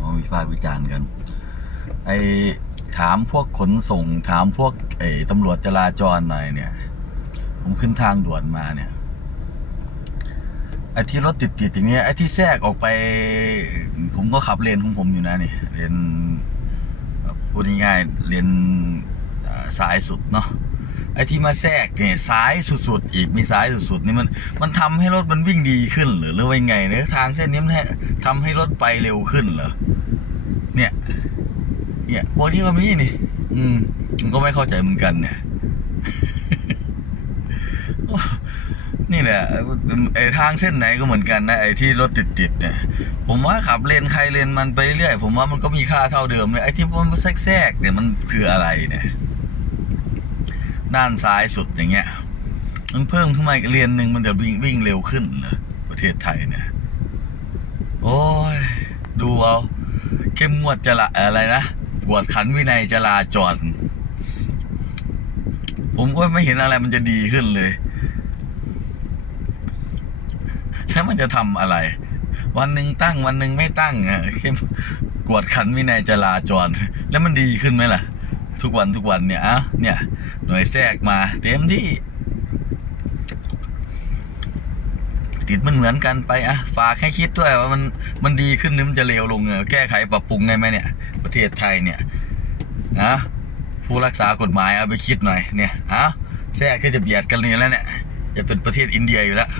มาวิพากษ์วิจารณ์กัน ไอถามพวกขนส่ง ถามพวกไอตำรวจจราจรหน่อยเนี่ย ผมขึ้นทางด่วนมาเนี่ยไอ้ที่รถติดติดๆอย่างเงี้ยไอ้ที่แทรกออกไป ผมก็ขับเลนของผมอยู่นะนี่เลนพูดง่ายๆเลนอ่าซ้ายสุดเนาะ ไอ้ที่มาแทรกเนี่ยซ้ายสุดๆ อีกมีซ้ายสุดๆนี่มันมันทำให้รถมันวิ่งดีขึ้นหรือหรือว่ายังไงเนี่ยทางเส้นนี้มันทำให้รถไปเร็วขึ้นเหรอเนี่ยเนี่ยพวกนี้ก็มีนี่อืมผมก็ไม่เข้าใจเหมือนกันเนี่ยนี่แหละไอ้ไอ้ทางเส้นไหนก็เหมือนกันนะไอ้ที่รถติดๆเนี่ย ผมว่าขับเลนใครเลนมันไปเรื่อย ผมว่ามันก็มีค่าเท่าเดิมเลยไอ้ที่มันแทรกๆเนี่ยมันคืออะไรเนี่ย ด้านซ้ายสุดอย่างเงี้ยมันเพิ่มขึ้นมาอีกเลนหนึ่งมันจะวิ่งวิ่งเร็วขึ้นเหรอประเทศไทยเนี่ย โอ้ย ดูเอา เข้มงวดจะละอะไรนะกวดขันวินัยจราจรผมก็ไม่เห็นอะไรมันจะดีขึ้นเลยแล้วมันจะทำอะไร วันหนึ่งตั้งวันหนึ่งไม่ตั้งอะเข้มกวดขันวินัยจราจร แล้วมันดีขึ้นไหมล่ะ ทุกวันทุกวันเนี่ยอะเนี่ย หน่วยแทรกมา เต็มที่ ติดมันเหมือนกันไปอะฝากให้คิดด้วยว่ามันมันดีขึ้นหรือมันจะเลวลงเออแก้ไขปรับปรุงได้ไหมเนี่ย ประเทศไทยเนี่ยนะผู้รักษากฎหมายเอาไปคิดหน่อยเนี่ยอ้าแทรกก็จะเบียดกันเลยแล้วเนี่ยจะเป็นประเทศอินเดียอยู่แล้ว